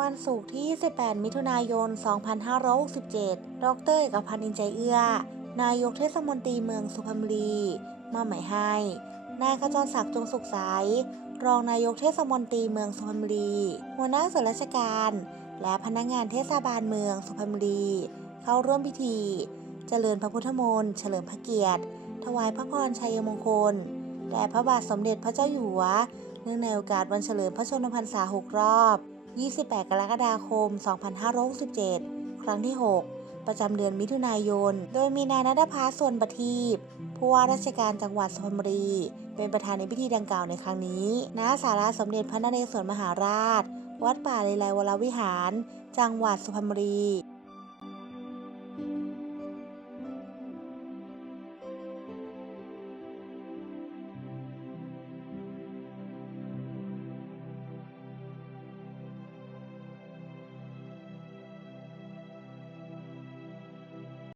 วันศุกร์ที่28มิถุนายน 2567 ดรเอกพันธ์อินใจเอื้อ นายกเทศมนตรีเมืองสุพรรณบุรีมอบหมายให้ นายขจรศักดิ์จงสุขใสยรองนายกเทศมนตรีเมืองสุพรรณบุรี หัวหน้าส่วนราชการ และพนักงานเทศบาลเมืองสุพรรณบุรี เข้าร่วมพิธี เจริญพระพุทธมนต์เฉลิมพระเกียรติ ถวายพระพรชัยมงคลแด่พระบาทสมเด็จพระเจ้าอยู่หัว เนื่องในโอกาสวันเฉลิมพระชนมพรรษา6รอบ 28 กรกฎาคม 2567 ครั้งที่ 6 ประจำเดือนมิถุนายน โดยมีนายนัทพัฒน์ส่วนประทีปผู้ว่าราชการจังหวัดสุพรรณบุรี เป็นประธานในพิธีดังกล่าวในครั้งนี้ ณ ศาลาสมเด็จพระนเรศวรมหาราช วัดป่าเลไลวรวิหาร จังหวัดสุพรรณบุรี